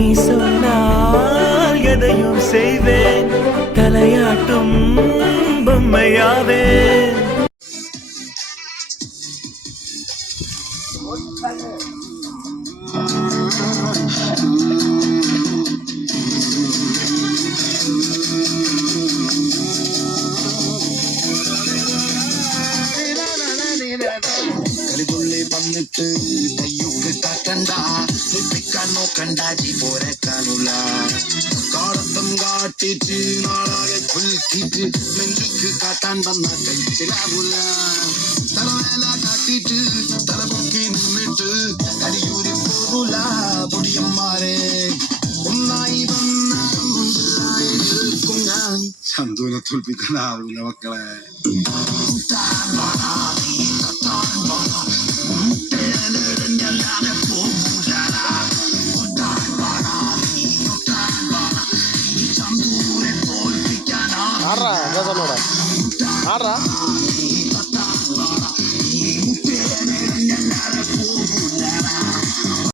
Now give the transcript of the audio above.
நீ சொன்னால் எதையும் செய்வேன், தலையாட்டும் பொம்மையாவேன். വന്നിട്ട് കയ്യൊക്കെ കാട്ടണ്ട നിപ്പിക്കാൻ നോക്കണ്ടാജി പോരക്കാനുള്ള കാളത്തം കാട്ടിട്ട് നാളാകെ കുലുക്കിട്ട് നെഞ്ചുക്ക് കാട്ടാൻ വന്ന കഴിച്ചിലാവൂല തലവേല കാട്ടിട്ട് തലപൊക്കി നിന്നിട്ട് അടിയൂരി പോകൂല പൊടിയന്മാരെ ഒന്നായി വന്ന മുഞ്ചായി നിൽക്കും ഞാൻ ചന്തുവിനെ തോൽപ്പിക്കാനാവൂല മക്കളെ. ആറാ എന്താ ആറാ